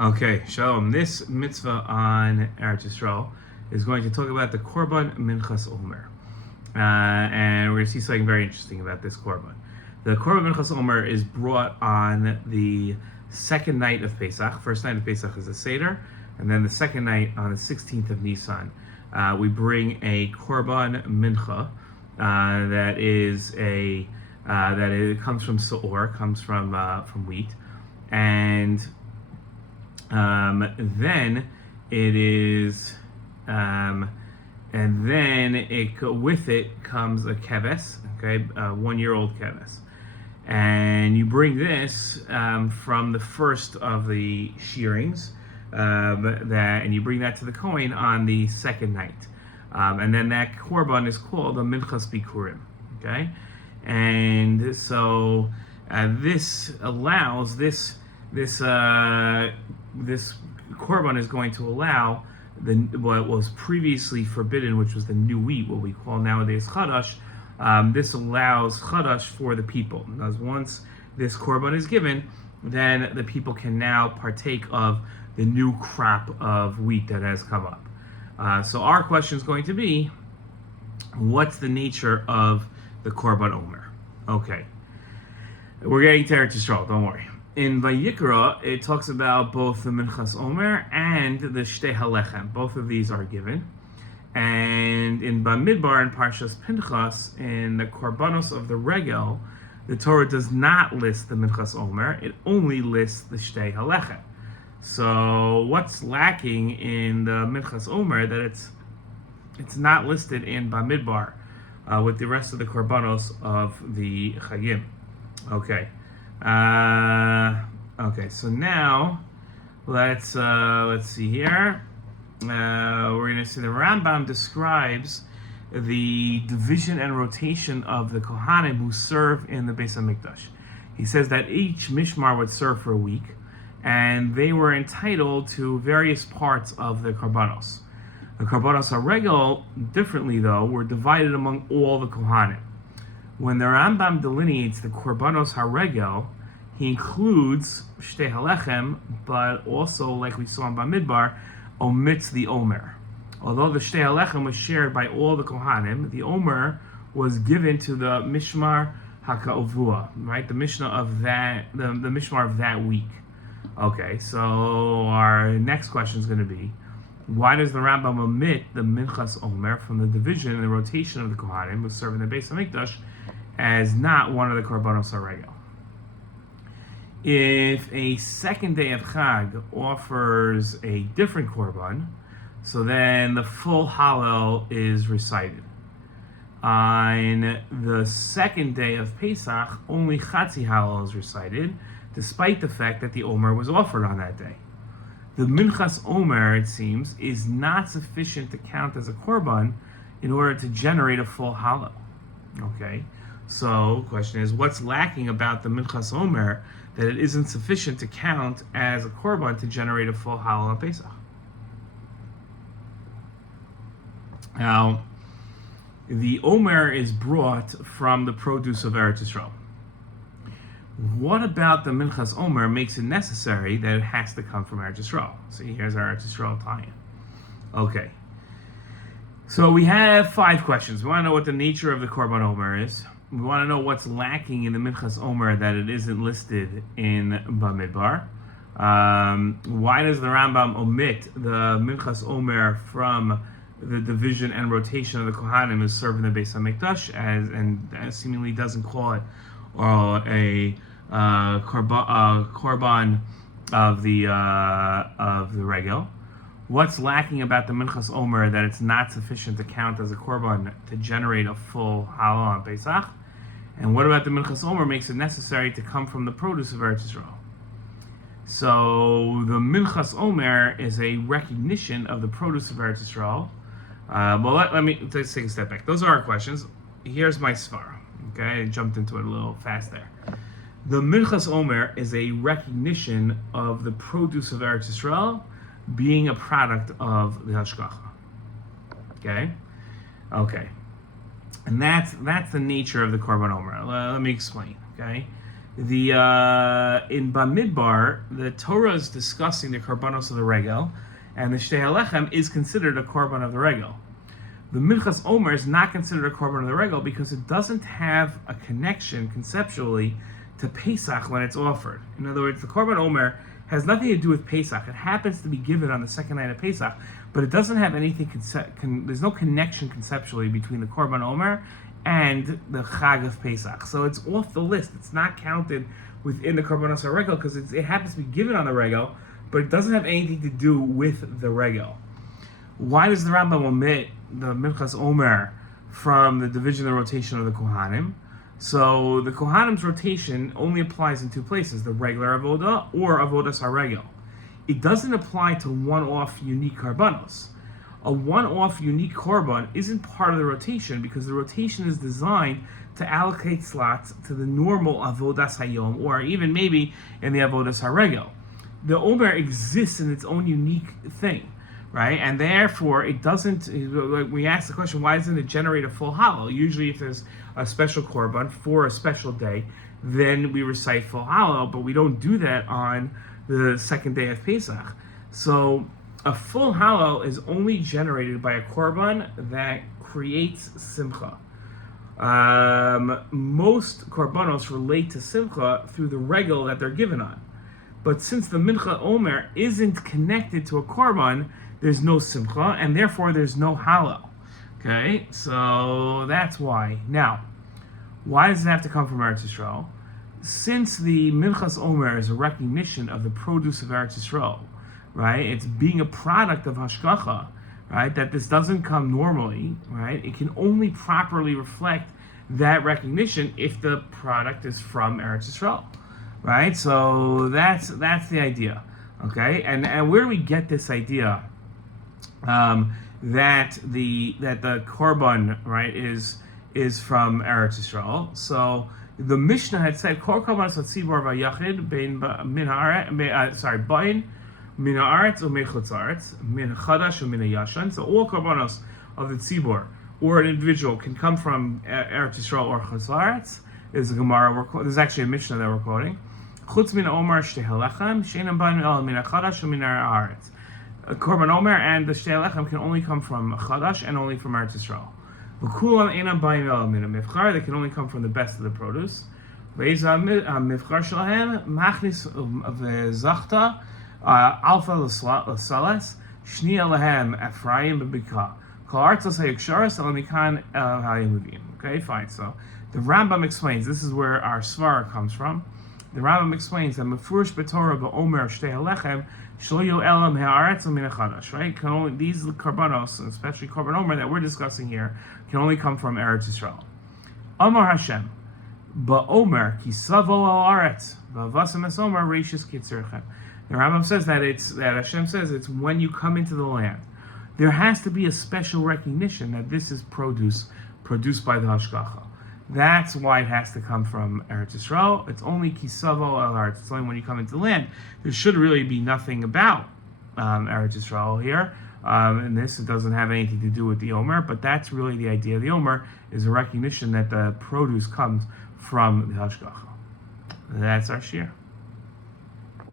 Okay, Shalom. This mitzvah on Eretz Yisrael is going to talk about the Korban Minchas Omer. And we're going to see something very interesting about this Korban. The Korban Minchas Omer is brought on the second night of Pesach. First night of Pesach is the Seder, and then the second night on the 16th of Nisan, we bring a Korban Mincha that comes from Seor, comes from wheat, and then it is, and then with it comes a keves, okay, 1-year-old keves, and you bring this from the first of the shearings, and you bring that to the Kohen on the second night, and then that korban is called a minchas bikurim, okay, and so this allows this korban is going to allow what was previously forbidden, which was the new wheat, what we call nowadays chadash. This allows chadash for the people. Because once this korban is given, then the people can now partake of the new crop of wheat that has come up. So our question is going to be, what's the nature of the Korban Omer? Okay, we're getting to Eretz Yisrael, don't worry. In Vayikra, it talks about both the Minchas Omer and the Shtei Halechem. Both of these are given. And in Bamidbar and Parshas Pinchas, in the Korbanos of the Regel, the Torah does not list the Minchas Omer. It only lists the Shtei Halechem. So what's lacking in the Minchas Omer that it's not listed in Bamidbar with the rest of the Korbanos of the Chagim? Okay. Okay, so now let's see here. We're going to see the Rambam describes the division and rotation of the Kohanim who serve in the Beis HaMikdash. He says that each mishmar would serve for a week, and they were entitled to various parts of the Korbanos. The Korbanos HaRegel, differently though, were divided among all the Kohanim. When the Rambam delineates the Korbanos HaRegel, he includes Shtei Halechem, but also, like we saw in Bamidbar, omits the Omer. Although the Shtei Halechem was shared by all the Kohanim, the Omer was given to the Mishmar HaKa'ovua, right? The Mishnah of that, the Mishmar of that week. Okay, so our next question is going to be, why does the Rambam omit the Minchas Omer from the division and the rotation of the Kohanim who serve in the Beis HaMikdash as not one of the Korbanos HaRegel? If a second day of Chag offers a different Korban, so then the full Hallel is recited. On the second day of Pesach, only Chatzi Hallel is recited, despite the fact that the Omer was offered on that day. The Minchas Omer, it seems, is not sufficient to count as a Korban in order to generate a full Hallel. Okay, so the question is, what's lacking about the Minchas Omer that it isn't sufficient to count as a Korban to generate a full Hallel on Pesach? Now, the Omer is brought from the produce of Eretz Yisrael. What about the Minchas Omer makes it necessary that it has to come from Eretz Yisrael? See, here's our Eretz Yisrael tie-in. Okay. So we have 5 questions. We want to know what the nature of the Korban Omer is. We want to know what's lacking in the Minchas Omer that it isn't listed in Bamidbar. Why does the Rambam omit the Minchas Omer from the division and rotation of the Kohanim who serve in the Beis HaMikdash, and seemingly doesn't call it a korban of the regel? What's lacking about the Minchas Omer that it's not sufficient to count as a korban to generate a full Hallel on Pesach? And what about the Minchas Omer makes it necessary to come from the produce of Eretz Yisrael? So the Minchas Omer is a recognition of the produce of Eretz Yisrael. Let's take a step back. Those are our questions. Here's my svara. Okay, I jumped into it a little fast there. The Minchas Omer is a recognition of the produce of Eretz Yisrael being a product of the Hashgacha. Okay. And that's the nature of the Korban Omer. Let me explain, okay? The in Bamidbar, the Torah is discussing the korbanos of the regel, and the Shtei Halechem is considered a korban of the regel. The Minchas Omer is not considered a korban of the regel because it doesn't have a connection conceptually to Pesach when it's offered. In other words, the Korban Omer has nothing to do with Pesach. It happens to be given on the second night of Pesach, but it doesn't have anything. There's no connection conceptually between the Korban Omer and the Chag of Pesach. So it's off the list. It's not counted within the Korbanos HaRegel because it happens to be given on the Regel, but it doesn't have anything to do with the Regel. Why does the Rambam omit the Minchas Omer from the division and rotation of the Kohanim? So the Kohanim's rotation only applies in two places, the regular Avodah or Avodas HaRegel. It doesn't apply to one-off unique Karbanos. A one-off unique Korban isn't part of the rotation because the rotation is designed to allocate slots to the normal Avodas Hayom or even maybe in the Avodas HaRegel. The Omer exists in its own unique thing, right? And therefore, it doesn't, we ask the question, why doesn't it generate a full hollow? Usually if there's a special Korban for a special day, then we recite full hollow, but we don't do that on the second day of Pesach. So a full hollow is only generated by a Korban that creates Simcha. Most Korbanos relate to Simcha through the regel that they're given on. But since the Mincha Omer isn't connected to a Korban, there's no Simcha, and therefore there's no hollow. Okay, so that's why. Now, why does it have to come from Eretz Yisrael? Since the Minchas Omer is a recognition of the produce of Eretz Yisrael, right? It's being a product of Hashgacha, right? That this doesn't come normally, right? It can only properly reflect that recognition if the product is from Eretz Yisrael, right? So that's the idea, okay? And where do we get this idea that the korban, right, is from Eretz Yisrael? So the Mishnah had said, "Kol korbanos hatzibor v'yachid bein min haaretz, bein min haaretz u'min chutz haaretz, min chadash u'min hayashan." So all korbanos of the tzibor or an individual can come from Eretz Yisrael or chutz haaretz. There's a Gemara. There's actually a Mishnah that we're quoting. Chutz min Omer shtei halechem sheinam bain el min hachadash u'min haaretz. Korban Omer and the shtei halechem can only come from chadash and only from Eretz Yisrael. They can only come from the best of the produce. Okay, fine. So the Rambam explains, this is where our svara comes from. The Rambam explains that Mefurish b'Torah b'Omer shtei halechem shlo elam ha'aretz u'min hachadash. Right? Can only these karbanos, and especially Korban Omer that we're discussing here, can only come from Eretz Yisrael. Amar Hashem ba'Omer ki savo al aretz v'avasem es Omer reishis kitzirchem. The Rambam says that Hashem says it's when you come into the land. There has to be a special recognition that this is produce produced by the Hashgacha. That's why it has to come from Eretz Yisrael. It's only kisavo al aretz. It's only when you come into the land. There should really be nothing about Eretz Yisrael here. In this, it doesn't have anything to do with the Omer, but that's really the idea of the Omer, is a recognition that the produce comes from the Hashgacha. That's our shir.